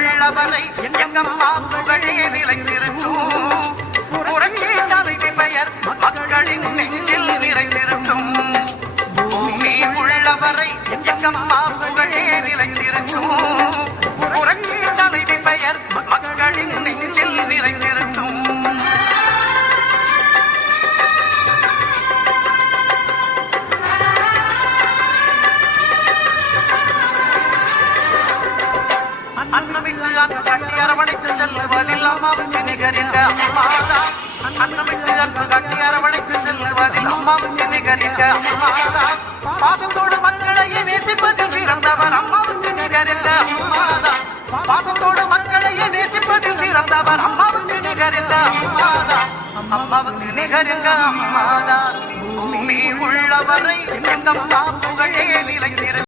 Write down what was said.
உள்ளவரை எங்கம்மா புகழே நிலைத்திருக்கும். புரட்சி தலைவி பெயர் மக்களின் நெஞ்சில் நிறைந்திருக்கும். பூமி உள்ளவரை எங்கம்மா புகழே நிலைத்திருக்கும். புரட்சி தலைவி பெயர் மக்களின் நெஞ்சில் நிறைந்திருக்கும். அன்னமிட்டு அன்பு கட்டி அரவணைத்து செல்லுவதில் அம்மாவுக்கு நிகரிந்த அம்மாதான். அன்னமிட்டு அன்பு கட்டி அரவணைத்து செல்லுவதில் அம்மாவுக்கு நிகரிந்த அம்மாதான். பாசத்தோடு மக்களையே நேசிப்பதில் சிறந்தவர் அம்மாவுக்கு நிகரிந்த அம்மாதான். பாசத்தோடு மக்களையே நேசிப்பதில் சிறந்தவர் அம்மாவுக்கு நிகரிந்த அம்மாதான். அம்மாவுக்கு நிகரிந்த அம்மாதான். பூமி உள்ளவரை எங்கம்மா புகழே நிலைத்திருக்கும்.